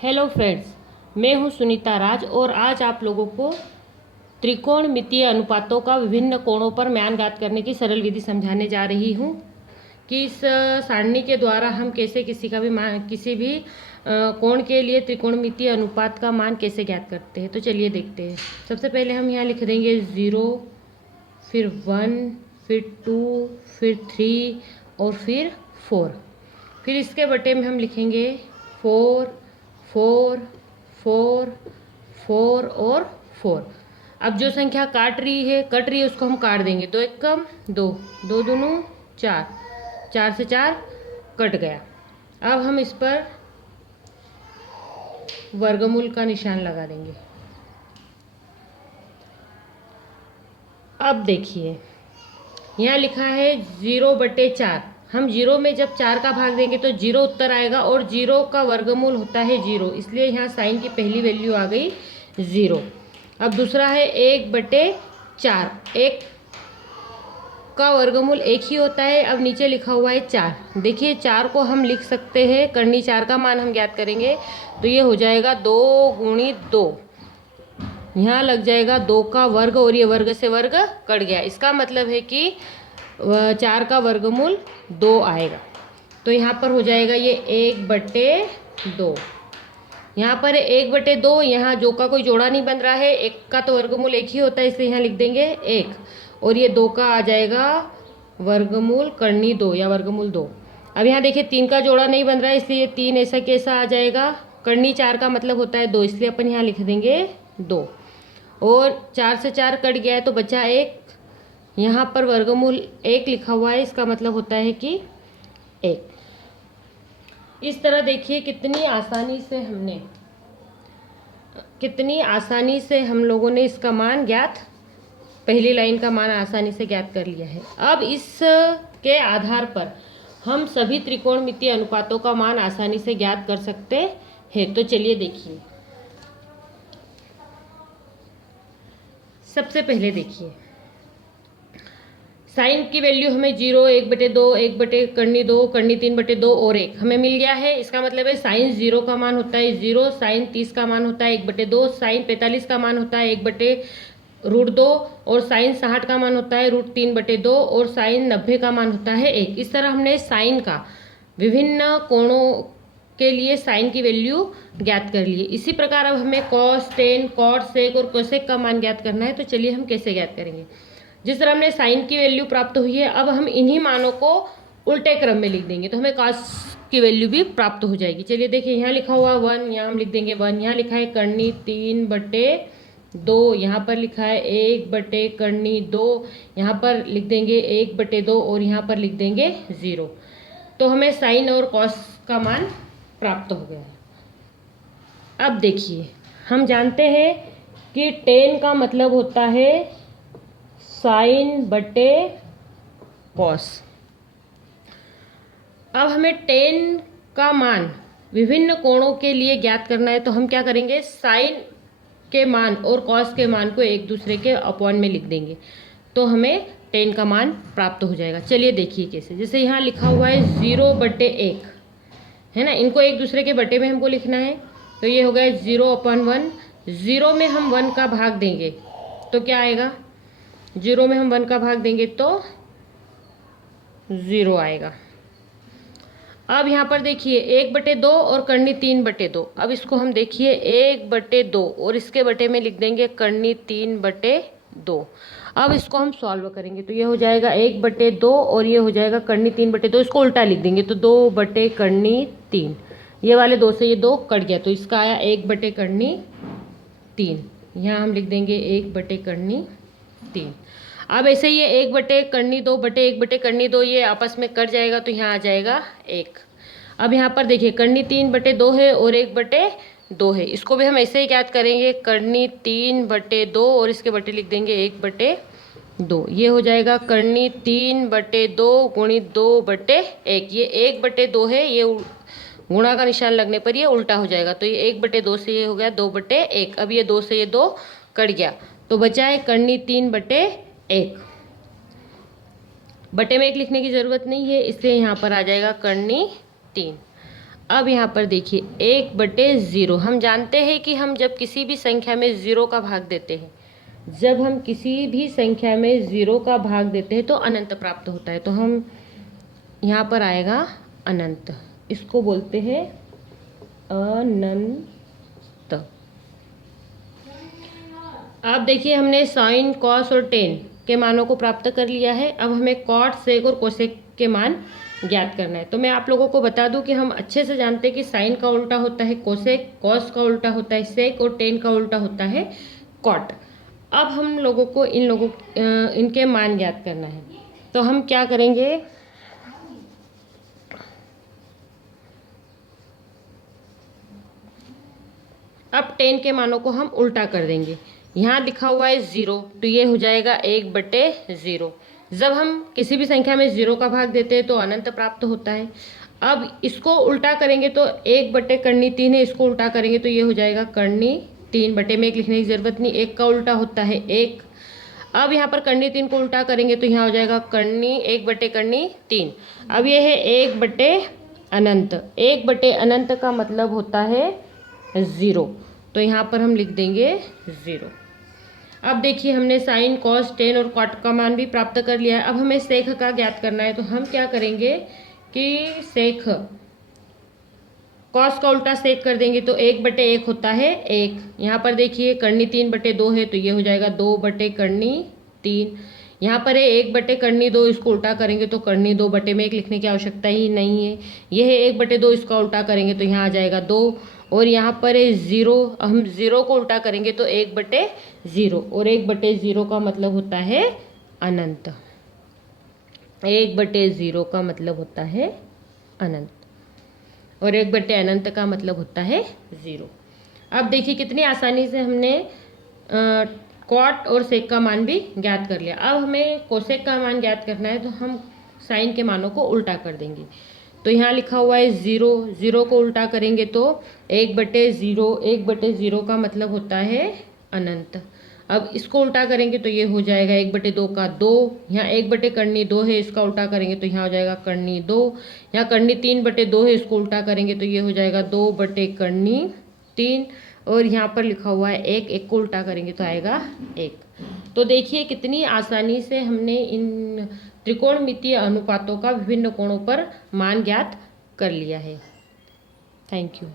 Hello friends, मैं हूं सुनीता राज और आज आप लोगों को त्रिकोणमितीय अनुपातों का विभिन्न कोणों पर मान ज्ञात करने की सरल विधि समझाने जा रही हूं कि इस सारणी के द्वारा हम कैसे किसी भी कोण के लिए त्रिकोणमितीय अनुपात का मान कैसे ज्ञात करते हैं। तो चलिए देखते हैं। सबसे पहले हम यहाँ लिख देंगे 0, फिर 1, फिर 2, फिर 3 और फिर 4। फिर इसके बटे में हम लिखेंगे 4, 4, 4, 4 और 4। अब जो संख्या कट रही है उसको हम काट देंगे। 2 एकम 2, 2 दूनी 4, 4 से 4 कट गया। अब हम इस पर वर्गमूल का निशान लगा देंगे। अब देखिए यहाँ लिखा है 0/4। हम 0 में जब 4 का भाग देंगे तो 0 उत्तर आएगा और 0 का वर्गमूल होता है 0, इसलिए यहाँ साइन की पहली वैल्यू आ गई 0। अब दूसरा है 1/4। 1 का वर्गमूल 1 ही होता है। अब नीचे लिखा हुआ है 4। देखिए 4 को हम लिख सकते हैं, करनी 4 का मान हम ज्ञात करेंगे तो ये हो जाएगा 2 × 2। यहाँ लग जाएगा 2 का वर्ग और ये वर्ग से वर्ग कट गया। इसका मतलब है कि 4 का वर्गमूल 2 आएगा। तो यहाँ पर हो जाएगा ये 1/2। यहाँ पर 1/2, यहाँ जो का कोई जोड़ा नहीं बन रहा है। 1 का तो वर्गमूल 1 ही होता है, इसलिए यहाँ लिख देंगे 1 और ये 2 का आ जाएगा वर्गमूल करनी 2 या वर्गमूल 2। अब यहाँ देखिए 3 का जोड़ा नहीं बन रहा है, इसलिए 3 ऐसा कैसा आ जाएगा। करनी 4 का मतलब होता है 2, इसलिए अपन यहाँ लिख देंगे 2 और 4 से 4 कट गया है तो बचा 1। यहाँ पर वर्गमूल 1 लिखा हुआ है, इसका मतलब होता है कि 1। इस तरह देखिए कितनी आसानी से हम लोगों ने इसका मान पहली लाइन का मान आसानी से ज्ञात कर लिया है। अब इस के आधार पर हम सभी त्रिकोणमितीय अनुपातों का मान आसानी से ज्ञात कर सकते हैं। तो चलिए देखिए। सबसे पहले देखिए साइन की वैल्यू हमें 0, 1/2, 1/2 करनी 3/2 और 1 हमें मिल गया है। इसका मतलब है साइन 0 का मान होता है 0, साइन 30 का मान होता है 1/2, साइन 45 का मान होता है 1/√2 और साइन 60 का मान होता है √3/2 और साइन 90 का मान होता है 1। इस तरह हमने साइन का विभिन्न कोणों के लिए साइन की वैल्यू ज्ञात कर ली। इसी प्रकार अब हमें कॉस, टेन, कॉट, सेक और कोसेक का मान ज्ञात करना है। तो चलिए हम कैसे ज्ञात करेंगे। जिस तरह हमने साइन की वैल्यू प्राप्त हुई है, अब हम इन्हीं मानों को उल्टे क्रम में लिख देंगे तो हमें कॉस की वैल्यू भी प्राप्त हो जाएगी। चलिए देखिए यहाँ लिखा हुआ 1, यहाँ हम लिख देंगे 1। यहाँ लिखा है करनी 3/2, यहाँ पर लिखा है 1/2, यहाँ पर लिख देंगे 1/2 और यहाँ पर लिख देंगे 0। तो हमें साइन और कॉस का मान प्राप्त हो गया है। अब देखिए हम जानते हैं कि टेन का मतलब होता है sin/cos। अब हमें टेन का मान विभिन्न कोणों के लिए ज्ञात करना है तो हम क्या करेंगे, साइन के मान और कॉस के मान को एक दूसरे के अपॉन में लिख देंगे तो हमें टेन का मान प्राप्त हो जाएगा। चलिए देखिए कैसे। जैसे यहाँ लिखा हुआ है 0/1 है ना, इनको एक दूसरे के बटे में हमको लिखना है तो ये हो गया 0/1। 0 में हम 1 का भाग देंगे तो क्या आएगा, 0 में हम 1 का भाग देंगे तो 0 आएगा। अब यहाँ पर देखिए 1/2 और करनी 3/2। अब इसको हम देखिए 1/2 और इसके बटे में लिख देंगे करनी 3/2। अब इसको हम सॉल्व करेंगे तो ये हो जाएगा 1/2 और ये हो जाएगा करनी 3/2। इसको उल्टा लिख देंगे तो 2/3। ये वाले 2 से ये 2 कट गया तो इसका आया 1/3। यहाँ हम लिख देंगे 1/3। अब ऐसे ये 1/2 1/2 ये आपस में कट जाएगा तो यहाँ आ जाएगा 1। अब यहाँ पर देखिए करनी 3/2 है और 1/2 है, इसको भी हम ऐसे ही ज्ञात करेंगे करनी 3/2 और इसके बटे लिख देंगे 1/2। ये हो जाएगा करनी 3/2 × 2/1। ये 1/2 है, ये गुणा का निशान लगने पर ये उल्टा हो जाएगा तो ये 1/2 से ये हो गया 2/1। अब ये 2 से ये 2 कट गया तो बचा है करनी 3/1। बटे में 1 लिखने की ज़रूरत नहीं है, इसलिए यहाँ पर आ जाएगा करनी 3। अब यहाँ पर देखिए 1/0। हम जानते हैं कि हम जब किसी भी संख्या में 0 का भाग देते हैं, जब हम किसी भी संख्या में 0 का भाग देते हैं तो अनंत प्राप्त होता है। तो हम यहाँ पर आएगा अनंत, इसको बोलते हैं अनंत। अब देखिए हमने साइन, कॉस और टेन के मानों को प्राप्त कर लिया है। अब हमें कॉट, सेक और कोसेक के मान ज्ञात करना है। तो मैं आप लोगों को बता दूं कि हम अच्छे से जानते हैं कि साइन का उल्टा होता है कोसेक, कॉस का उल्टा होता है सेक और टेन का उल्टा होता है कॉट। अब हम लोगों को इनके मान ज्ञात करना है। तो हम क्या करेंगे, अब 10 के मानों को हम उल्टा कर देंगे। यहाँ लिखा हुआ है 0, तो ये हो जाएगा 1/0। जब हम किसी भी संख्या में 0 का भाग देते हैं तो अनंत प्राप्त होता है। अब इसको उल्टा करेंगे तो 1/3 है, इसको उल्टा करेंगे तो ये हो जाएगा कर्णी 3। बटे में 1 लिखने की जरूरत नहीं, 1 का उल्टा होता है 1। अब यहाँ पर कर्णी 3 को उल्टा करेंगे तो यहाँ हो जाएगा कर्णी 1/3। अब ये है 1/अनंत। 1/अनंत का मतलब होता है 0, तो यहाँ पर हम लिख देंगे 0। अब देखिए हमने साइन, कॉस, टेन और कॉट का मान भी प्राप्त कर लिया है। अब हमें सेक का ज्ञात करना है। तो हम क्या करेंगे कि सेक, कॉस का उल्टा सेक कर देंगे तो 1/1 होता है 1। यहाँ पर देखिए कर्णी 3/2 है, तो ये हो जाएगा 2/3। यहाँ पर है 1/2, इसको उल्टा करेंगे तो कर्णी 2/1 लिखने की आवश्यकता ही नहीं है। यह है 1/2, इसका उल्टा करेंगे तो यहाँ आ जाएगा 2। और यहाँ पर है 0, हम 0 को उल्टा करेंगे तो 1/0, और 1/0 का मतलब होता है अनंत। 1/0 का मतलब होता है अनंत, और 1/अनंत का मतलब होता है 0। अब देखिए कितनी आसानी से हमने कॉट और सेक का मान भी ज्ञात कर लिया। अब हमें कोसेक का मान ज्ञात करना है, तो हम साइन के मानों को उल्टा कर देंगे। तो यहाँ लिखा हुआ है 0, 0 को उल्टा करेंगे तो 1/0, 1/0 का मतलब होता है अनंत। अब इसको उल्टा करेंगे तो ये हो जाएगा 1/2 का 2। यहाँ 1/2 है, इसका उल्टा करेंगे तो यहाँ हो जाएगा कर्णी 2। यहाँ कर्णी 3/2 है, इसको उल्टा करेंगे तो ये हो जाएगा 2/3। और यहाँ पर लिखा हुआ है 1, 1 को उल्टा करेंगे तो आएगा 1। तो देखिए कितनी आसानी से हमने इन त्रिकोणमितीय अनुपातों का विभिन्न कोणों पर मान ज्ञात कर लिया है। Thank you.